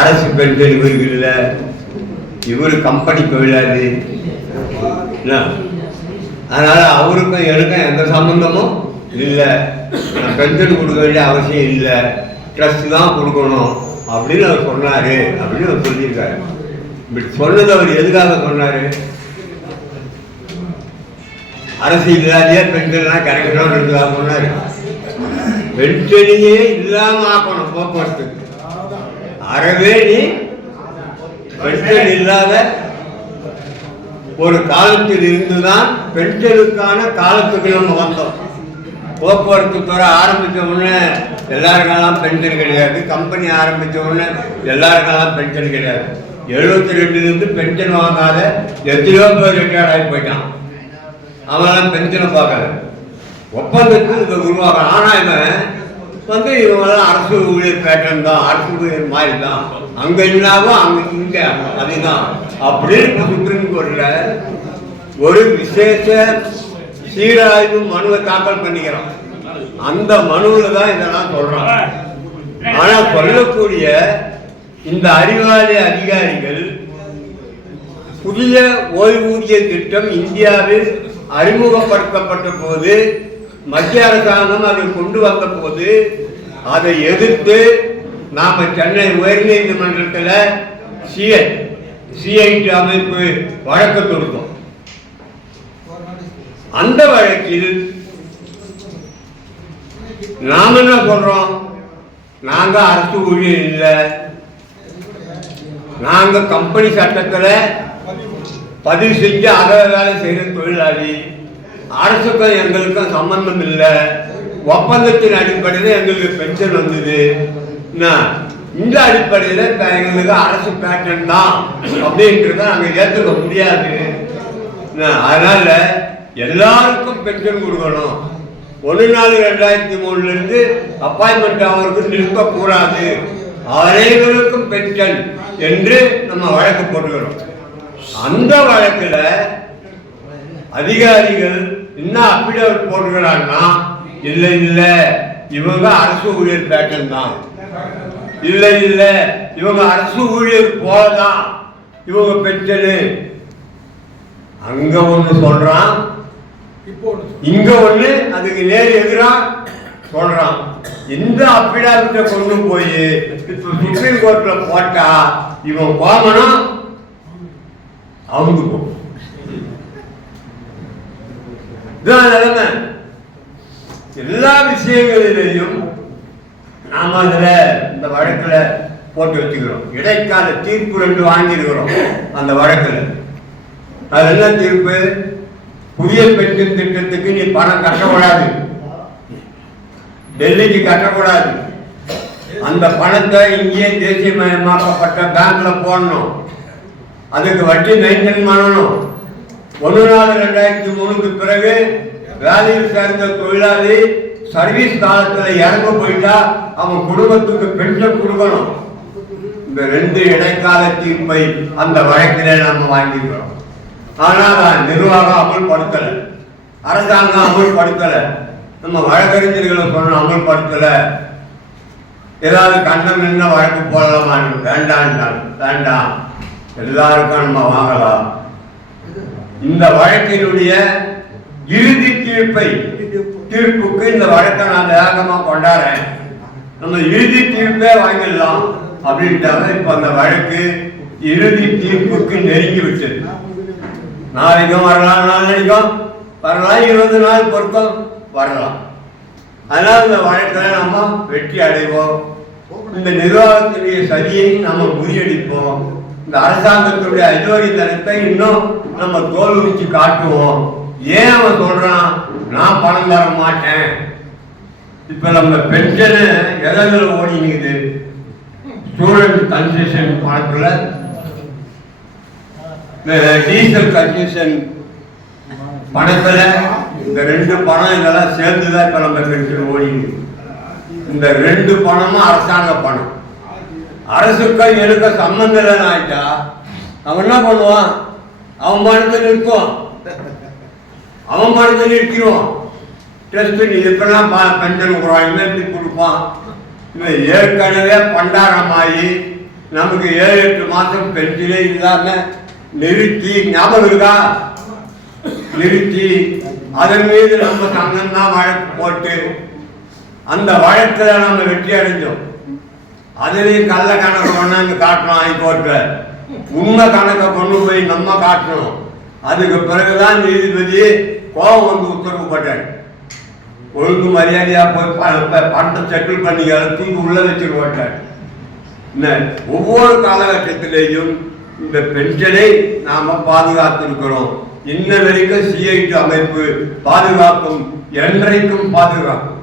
அரசு பெண்கள் இவருக்கு இல்லை, இவர் கம்பெனி தொழிலாளி. அதனால அவருக்கும் எனக்கும் எந்த சம்பந்தமும் இல்லை. நான் பென்ஷன் கொடுக்க வேண்டிய அவசியம் இல்லை, ட்ரஸ்ட் தான் கொடுக்கணும் அப்படின்னு அவர் சொன்னார் அப்படின்னு அவர் சொல்லியிருக்காரு. இப்படி சொன்னது அவர் எதுக்காக சொன்னார்? அரசு இல்லாதையே பெண்கள்லாம் கிடைக்கணும்ன்றதுக்காக சொன்னார். பென்ஷனையே இல்லாமல் ஆக்கணும் போக்குவரத்துக்கு. அறவே நீ பென்ஷன் இல்லாத ஒரு காலத்தில் இருந்துதான் பெண்களுக்கான காலத்துக்கு நம்ம வந்தோம். போக்குவரத்து துறை ஆரம்பித்த உடனே எல்லாருக்கெல்லாம் பென்ஷன் கிடையாது. கம்பெனி ஆரம்பித்த உடனே எல்லாருக்கெல்லாம் பென்ஷன் கிடையாது. 72 பென்ஷன் வாங்காத எத்தனையோ பேர் ரிட்டையர்ட் ஆகி போயிட்டான். அவனெல்லாம் பென்ஷனை பார்க்கல. ஒப்பந்தத்துக்கு இதை உருவாக்கணும். ஆனால் இவன் இவங்கெல்லாம் அரசு ஊழியர் பேட்டர்ன் தான், அரசு ஊழியர் மாதிரி தான், அங்கே இல்லாமோ அங்கே இங்கே அதுதான் அப்படின்னு சுப்ரீம் கோர்ட்டில் ஒரு விசேஷ சீராய்வு மனுவை தாக்கல் பண்ணிக்கிறோம். அந்த மனுவில் தான் இதெல்லாம் சொல்றாங்க. ஆனால் சொல்லக்கூடிய இந்த அறிவாலய அதிகாரிகள் புதிய ஓய்வூதிய திட்டம் இந்தியாவில் அறிமுகப்படுத்தப்பட்ட போது, மத்திய அரசாங்கம் அதை கொண்டு வந்த போது அதை எதிர்த்து நாம சென்னை உயர்நீதிமன்றத்தில் சிஐடி அமைப்பு வழக்கு தொடுத்தோம். அந்த வழக்கில் நாம என்ன சொல்றோம்? நாங்க அரசு ஊழியர் இல்லை, நாங்க கம்பெனி சட்டத்தில் பதிவு செஞ்சு அதை வேலை செய்கிற தொழிலாளி, அரசுக்கும் எங்களுக்கும் சம்பந்தம் இல்லை, ஒப்பந்தத்தின் அடிப்படையில் எங்களுக்கு பென்ஷன் வந்தது, இந்த அடிப்படையில் எங்களுக்கு அரசு பேட்டர்ன் தான் அப்படின்றத நாங்கள் ஏற்றுக்க முடியாது. அதனால எல்லாருக்கும் பென்ஷன் கொடுக்கணும். 1/4/2003 அப்பாயின்மெண்ட் அவருக்கு நிற்கக்கூடாது, அனைவருக்கும் பென்ஷன் என்று நம்ம வழக்கு போட்டுக்கிறோம். அந்த வழக்கில் அதிகாரிகள் என்ன அபிடவிட் போட்டுக்கிறாங்கன்னா, இல்லை இல்லை இவங்க அரசு ஊழியர் பேட்டர்ன் தான், இல்லை இல்லை இவங்க அரசு ஊழியர் போலதான் இவங்க பென்ஷனு. அங்க ஒண்ணு சொல்றான், இங்க ஒண்ணு அதுக்கு நேர் எதிரா சொல்றான். இந்த அபிடாவிட்ட கொண்டு போய் இப்ப சுப்ரீம் கோர்ட்ல போட்டா இவன் கோமனம் அவங்க நிலைமை. எல்லா விஷயங்களிலேயும் நாம அதுல இந்த வழக்குல போட்டு வச்சுக்கிறோம். இடைக்கால தீர்ப்பு 2 வாங்கியிருக்கிறோம் அந்த வழக்குல. அது என்ன தீர்ப்பு? புதிய பென்ஷன் திட்டத்துக்கு நீ பணம் கட்டக்கூடாது, டெல்லிக்கு கட்டக்கூடாது, அந்த பணத்தை இங்கே தேசியமயமாக்கப்பட்ட பேங்க்ல போடணும், அதுக்கு வட்டி மெயின்டைன் பண்ணணும். 1/4/2003 பிறகு வேலையில் சேர்ந்த தொழிலாளி சர்வீஸ் காலத்துல இறங்க போயிட்டா அவன் குடும்பத்துக்கு பென்ஷன் கொடுக்கணும். இந்த 2 இடைக்கால தீர்ப்பை அந்த வழக்கிலே நாம வாங்கிக்கிறோம். ஆனால் நிர்வாகம் அமல்படுத்தல, அரசாங்கம் அமல்படுத்தல, நம்ம வழக்கறிஞர்களை சொன்ன அமல்படுத்தல. ஏதாவது கண்டம் என்ன வழக்கு போடலாமா? வேண்டாம், எல்லாருக்கும் நம்ம வாங்கலாம். இந்த வழக்கினுடைய இறுதி தீர்ப்புக்கு இந்த வழக்கை நான் வேகமா கொண்டாடுறேன். நம்ம இறுதி தீர்ப்பே வாங்கிடலாம் அப்படின்ட்டாங்க. இப்ப அந்த வழக்கு இறுதி தீர்ப்புக்கு நெருங்கி விட்டது. நாளைக்கும் வரலாம், நாளைக்கும் வரலாம், 20 நாள் பொருத்தம் வரலாம். அதனால இந்த வழக்கில் நம்ம வெற்றி அடைவோம். இந்த நிர்வாகத்துடைய சதியை நம்ம முறியடிப்போம். இந்த அரசாங்கத்துடைய அஜோரித்தனத்தை இன்னும் நம்ம தோல் உரிச்சு காட்டுவோம். ஏன் அவன் சொல்றான் நான் பணம் தர மாட்டேன்? இப்ப நம்ம பென்ஷனு எதில் ஓடி நிக்குது? ஸ்டூடெண்ட் கன்செஷன் பணத்துல, டீசல் கன்செஷன் பணத்துல, இந்த 2 பணம் இதெல்லாம் சேர்ந்துதான் இப்ப நம்ம பென்ஷன் ஓடி. இந்த 2 பணமும் அரசாங்க பணம். அரசுக்கு எடுக்க சம்பந்தம் இல்லைன்னு ஆயிட்டா அவன் என்ன பண்ணுவான்? அவன் பணத்தை நிற்கும், அவன் பணத்தை நிற்கிறோம். டெஸ்ட் இப்பெல்லாம் பென்ஷன் எப்படி கொடுப்பான்? இவன் ஏற்கனவே பண்டாரமாயி நமக்கு 7-8 மாதம் பென்ஷனே இல்லாம நிறுத்தி, ஞாபகம் இருக்கா? நிறுத்தி அதன் மீது நம்ம சங்கம் தான் வழக்கு போட்டு அந்த வழக்கில் நம்ம வெற்றி அடைஞ்சோம். அதுலேயும் கள்ள கணக்கு கொண்டாந்து காட்டணும் ஹைகோர்ட்டில், உண்மை கணக்கை கொண்டு போய் நம்ம காட்டணும். அதுக்கு பிறகுதான் நீதிபதி கோபம் வந்து உத்தரவு போட்டார். ஒழுங்கு மரியாதையா போய் பணத்தை செட்டில் பண்ணி தூக்கி உள்ள வச்சுட்டு போட்டார். ஒவ்வொரு காலகட்டத்திலேயும் இந்த பென்ஷனை நாம பாதுகாத்திருக்கிறோம். இன்ன வரைக்கும் சிஐடி அமைப்பு பாதுகாக்கும், என்றைக்கும் பாதுகாக்கும்.